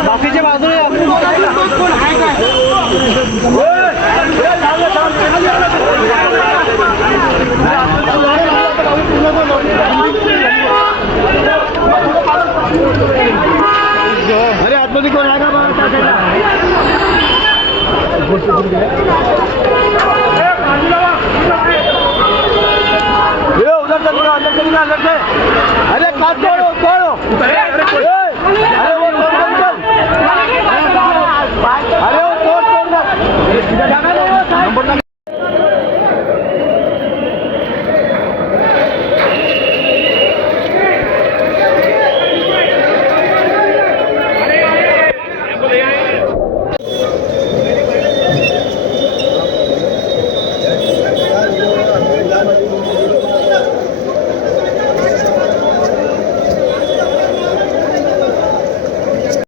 बाकीचे अरे आतमध्ये कोण आहे का उधर से उधर से ¡Al coro, coro!